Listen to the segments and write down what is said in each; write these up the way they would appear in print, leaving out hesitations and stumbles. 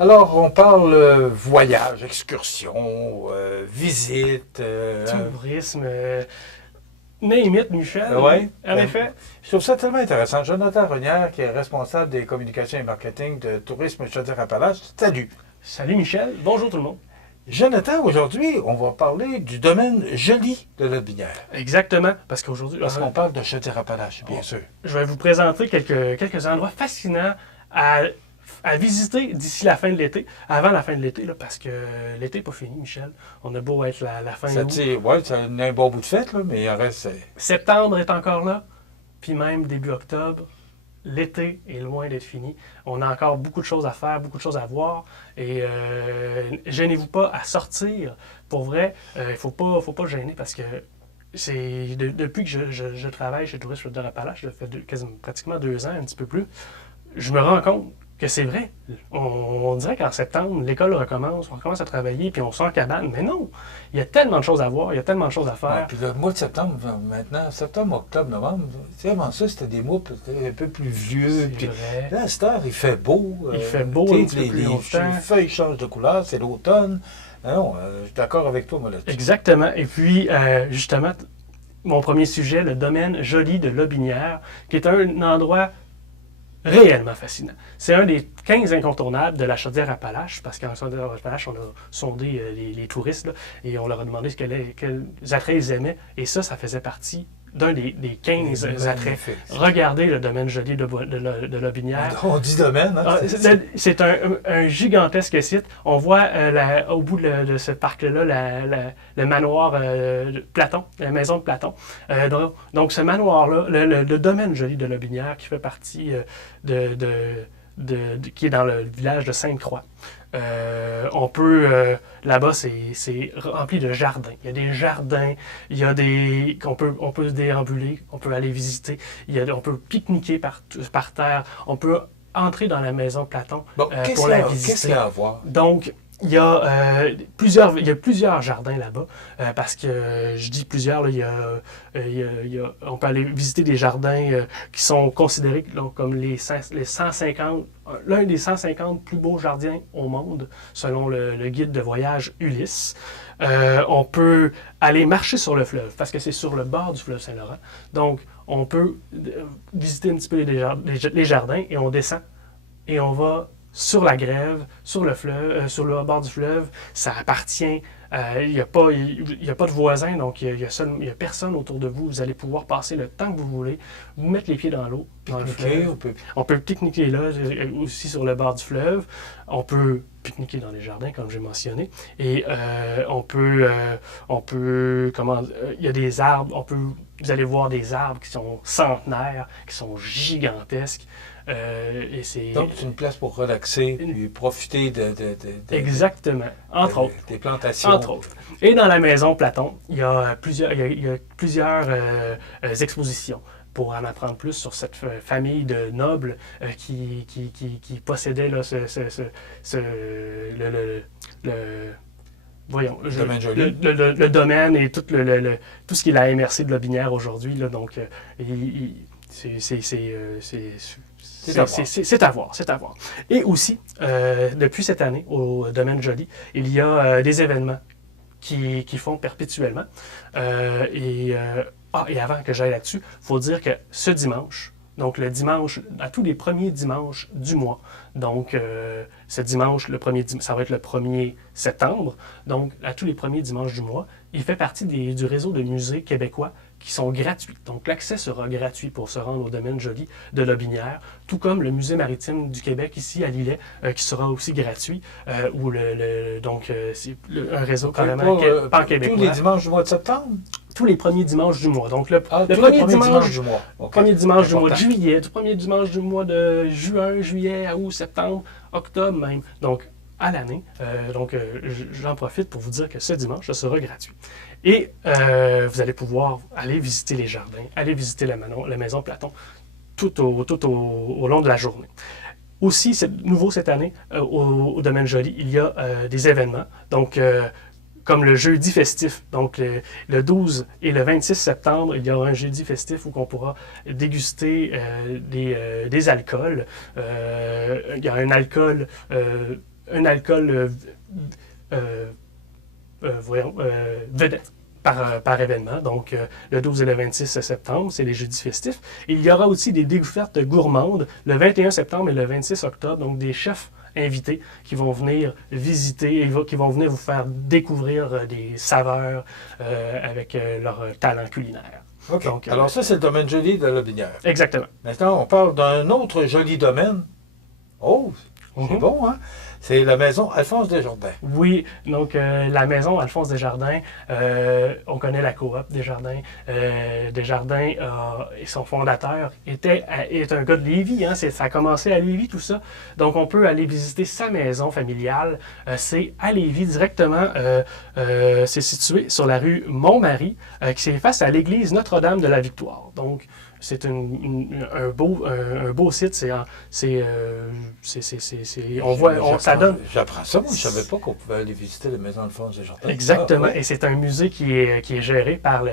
Alors, on parle voyage, excursion, visite. Tourisme, name it, Michel. Oui. En effet. Je trouve ça tellement intéressant. Jonathan Renière, qui est responsable des communications et marketing de Tourisme Chaudière-Appalaches. Salut. Salut Michel, bonjour tout le monde. Jonathan, aujourd'hui, on va parler du domaine joli de Lotbinière. Exactement, parce qu'aujourd'hui, Parce qu'on parle de Chaudière-Appalaches, bien sûr. je vais vous présenter quelques endroits fascinants à visiter d'ici la fin de l'été, avant la fin de l'été, là, parce que l'été n'est pas fini, Michel. On a beau être la fin août. Oui, ça a un bon bout de fête, là, mais il en reste. Septembre est encore là, puis même début octobre. L'été est loin d'être fini. On a encore beaucoup de choses à faire, beaucoup de choses à voir. Et gênez-vous pas à sortir. Pour vrai, il ne faut pas gêner parce que depuis que je travaille chez Tourisme Chaudière-Appalaches, ça fait pratiquement 2 ans, un petit peu plus, je me rends compte que c'est vrai. On dirait qu'en septembre, l'école recommence, on recommence à travailler, puis on sort en cabane. Mais non! Il y a tellement de choses à voir, il y a tellement de choses à faire. Ah, puis le mois de septembre, maintenant, septembre, octobre, novembre, tu sais, avant ça, c'était des mois peut-être un peu plus vieux. Puis là, à cette heure, il fait beau. Il fait beau un petit peu plus les longtemps. feuilles changent de couleur, c'est l'automne. Non, je suis d'accord avec toi, moi, là-dessus. Exactement. Et puis, justement, mon premier sujet, le domaine joli de Lotbinière, qui est un endroit réellement fascinant. C'est un des 15 incontournables de la Chaudière-Appalaches, parce qu'en Chaudière-Appalaches, on a sondé les touristes là, et on leur a demandé quels attraits ils aimaient. Et ça faisait partie d'un des 15 attraits. Regardez le domaine joli de Lotbinière. On dit domaine, hein? C'est un gigantesque site. On voit au bout de ce parc-là le manoir Platon, la maison de Platon. Donc ce manoir-là, le domaine joli de Lotbinière qui fait partie qui est dans le village de Sainte-Croix. On peut, là-bas, c'est rempli de jardins. Il y a des jardins, il y a on peut se déambuler, on peut aller visiter, on peut pique-niquer par terre, on peut entrer dans la maison Platon pour la visiter. Qu'est-ce qu'il y a à voir? Donc, il y a plusieurs jardins là-bas, parce que je dis plusieurs, là, on peut aller visiter des jardins qui sont considérés comme les 150, l'un des 150 plus beaux jardins au monde, selon le guide de voyage Ulysse. On peut aller marcher sur le fleuve, parce que c'est sur le bord du fleuve Saint-Laurent. Donc, on peut visiter un petit peu les jardins et on descend et on va sur la grève, sur le fleuve, sur le bord du fleuve. Ça appartient. Il n'y a pas de voisins, donc il y a personne autour de vous. Vous allez pouvoir passer le temps que vous voulez, vous mettre les pieds dans l'eau, dans le fleuve. On peut pique-niquer là, aussi sur le bord du fleuve. On peut pique-niquer dans les jardins, comme j'ai mentionné. Et il y a des arbres. Vous allez voir des arbres qui sont centenaires, qui sont gigantesques. Donc, c'est une place pour relaxer et profiter exactement, entre autres. Des plantations. Entre autres. Et dans la maison Platon, il y a plusieurs expositions pour en apprendre plus sur cette famille de nobles qui possédait là, le domaine et tout ce qui est la MRC de Lotbinière aujourd'hui. Donc, c'est à voir. Et aussi, depuis cette année, au domaine joli, il y a des événements qui font perpétuellement. Et avant que j'aille là-dessus, il faut dire que ce dimanche, donc le dimanche, à tous les premiers dimanches du mois, donc ce dimanche, ça va être le 1er septembre, donc à tous les premiers dimanches du mois, il fait partie du réseau de musées québécois qui sont gratuits. Donc, l'accès sera gratuit pour se rendre au domaine joli de Lotbinière, tout comme le Musée maritime du Québec, ici à Lillet, qui sera aussi gratuit, c'est un réseau carrément pan-québécois. Tous les dimanches du mois de septembre? Tous les premiers dimanches du mois. Donc, le premier dimanche du mois. Okay. Premier dimanche du mois de juillet, du premier dimanche du mois de juin, juillet, août, septembre, octobre même. Donc, à l'année. J'en profite pour vous dire que ce dimanche, ce sera gratuit. Et vous allez pouvoir aller visiter les jardins, aller visiter la maison Platon tout au long de la journée. Aussi, c'est nouveau cette année, au domaine joli, il y a des événements. Donc, comme le jeudi festif. Donc, le 12 et le 26 septembre, il y aura un jeudi festif où on pourra déguster des alcools. Il y a un alcool un alcool vedette par événement. Donc, le 12 et le 26 septembre, c'est les jeudis festifs. Il y aura aussi des découvertes gourmandes le 21 septembre et le 26 octobre, donc des chefs invités qui vont venir visiter et qui vont venir vous faire découvrir des saveurs avec leur talent culinaire. OK. Donc, alors ça, c'est le domaine joli de Lotbinière. Exactement. Maintenant, on parle d'un autre joli domaine. Oh, c'est bon, hein? C'est la maison Alphonse Desjardins. Oui, donc la maison Alphonse Desjardins, on connaît la coop Desjardins. Desjardins et son fondateur est un gars de Lévis. Hein, ça a commencé à Lévis, tout ça. Donc, on peut aller visiter sa maison familiale. C'est à Lévis directement. C'est situé sur la rue Montmarie, qui est face à l'église Notre-Dame de la Victoire. Donc, c'est un beau site. Ça donne. J'apprends ça, moi. Je ne savais pas qu'on pouvait aller visiter la maison Alphonse Desjardins. Exactement. Ah, oui. Et c'est un musée qui est géré par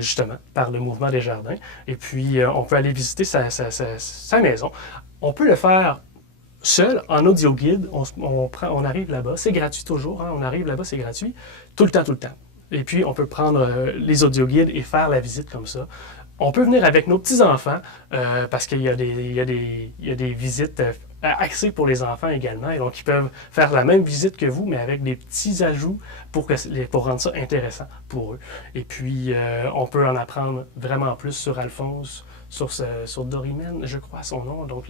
justement par le mouvement Desjardins. Et puis, on peut aller visiter sa maison. On peut le faire seul, en audio guide. On arrive là-bas. C'est gratuit toujours. Hein, on arrive là-bas, c'est gratuit. Tout le temps. Et puis, on peut prendre les audio guides et faire la visite comme ça. On peut venir avec nos petits-enfants parce qu'il y a des visites axées pour les enfants également. Et donc, ils peuvent faire la même visite que vous, mais avec des petits ajouts pour rendre ça intéressant pour eux. Et puis, on peut en apprendre vraiment plus sur Alphonse, sur Dorimène, je crois son nom, donc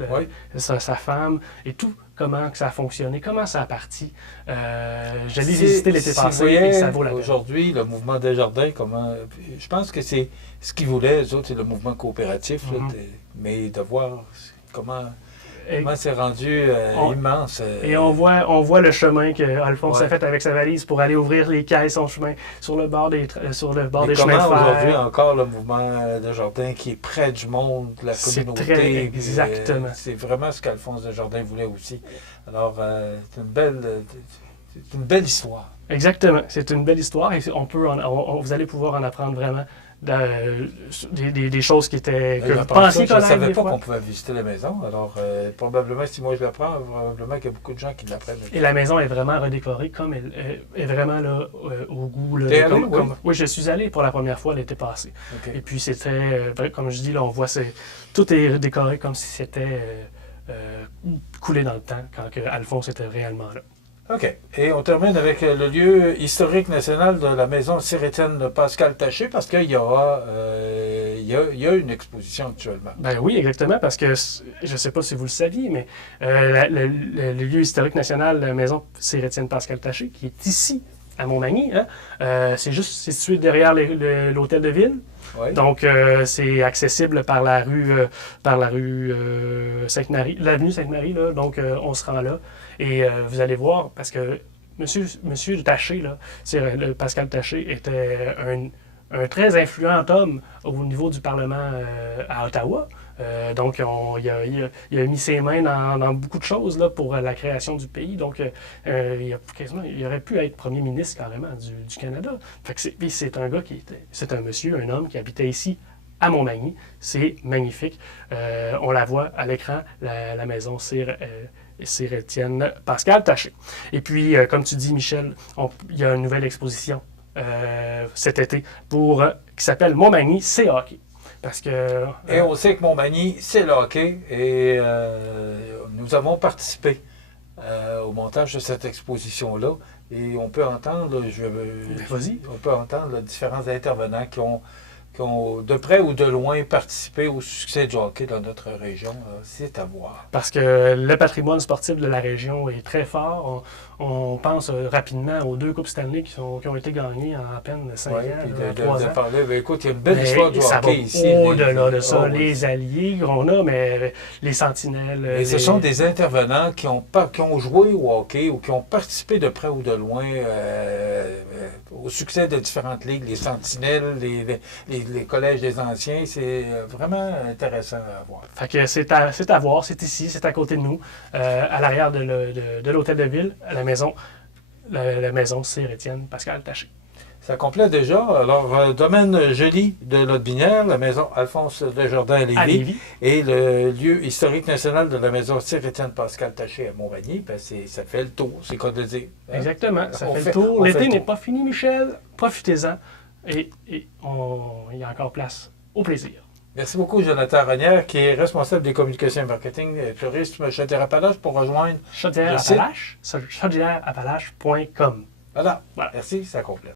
sa femme, et tout, comment que ça a fonctionné, comment ça a parti. J'allais visiter l'été passé et ça vaut la peine. Aujourd'hui, le mouvement Desjardins, je pense que c'est ce qu'ils voulaient, eux autres, c'est le mouvement coopératif, mais de voir comment c'est rendu immense. Et on voit le chemin qu'Alphonse a fait avec sa valise pour aller ouvrir les caisses, son chemin, sur le bord des chemins de fer. Aujourd'hui, encore le mouvement Desjardins qui est près du monde, de la communauté. Exactement. C'est vraiment ce qu'Alphonse Desjardins voulait aussi. Alors, c'est une belle histoire. Exactement. C'est une belle histoire et vous allez pouvoir en apprendre vraiment des choses qui étaient que vous pensiez connaître. Je ne savais pas qu'on pouvait visiter la maison. Alors, probablement, si moi je l'apprends, probablement qu'il y a beaucoup de gens qui l'apprennent. Et la maison est vraiment redécorée comme elle est vraiment là, au goût. Là, oui, je suis allé pour la première fois l'été passé. Okay. Et puis, c'était, comme je dis, là, on voit, tout est décoré comme si c'était coulé dans le temps quand Alphonse était réellement là. OK. Et on termine avec le lieu historique national de la maison Sir-Étienne Pascal Taché, parce qu'il y aura il y a une exposition actuellement. Ben oui, exactement, parce que je ne sais pas si vous le saviez, mais le lieu historique national de la maison Sir-Étienne Pascal Taché, qui est ici, à Montmagny, hein, c'est situé derrière l'hôtel de ville. Oui. Donc, c'est accessible par la rue Sainte-Marie, l'avenue Sainte-Marie, là, donc on se rend là. Et vous allez voir, parce que Monsieur Taché, là, Pascal Taché, était un très influent homme au niveau du Parlement à Ottawa. Donc, il a mis ses mains dans beaucoup de choses là, pour la création du pays. Donc, il aurait pu être premier ministre carrément du Canada. Fait que c'est un gars c'est un homme qui habitait ici à Montmagny. C'est magnifique. On la voit à l'écran, la maison Sir-Étienne Pascal Taché. Et puis, comme tu dis, Michel, il y a une nouvelle exposition cet été qui s'appelle Montmagny, c'est hockey. Parce que, et on sait que Montmagny, c'est le hockey. Et nous avons participé au montage de cette exposition-là. Et on peut entendre, on peut entendre différents intervenants qui ont de près ou de loin participé au succès du hockey dans notre région. C'est à voir. Parce que le patrimoine sportif de la région est très fort. On pense rapidement aux 2 Coupes Stanley qui ont été gagnées en à peine 5 ans, 3 ans. Écoute, il y a une belle histoire du hockey ici. Au-delà de ça, les alliés qu'on a, mais les sentinelles. Et ce sont des intervenants qui ont joué au hockey ou qui ont participé de près ou de loin au succès de différentes ligues, les sentinelles, les collèges des anciens. C'est vraiment intéressant à voir. Fait que c'est à voir, c'est ici, c'est à côté de nous, à l'arrière de l'hôtel de ville, la maison Sir-Étienne Pascal Taché. Ça complète déjà. Alors, domaine joli de Lotbinière, la maison Alphonse Desjardins à Lévis, et le lieu historique national de la maison Sir-Étienne Pascal Taché à Montmagny. Ben, ça fait le tour, c'est quoi de dire. Hein? Exactement, ça fait le tour. L'été n'est pas fini, Michel. Profitez-en. Et il y a encore place au plaisir. Merci beaucoup, Jonathan Renière, qui est responsable des communications et marketing et tourisme Chaudière-Appalaches pour rejoindre Chaudière-Appalaches, chaudièreappalaches.com. Voilà. Merci, ça complète.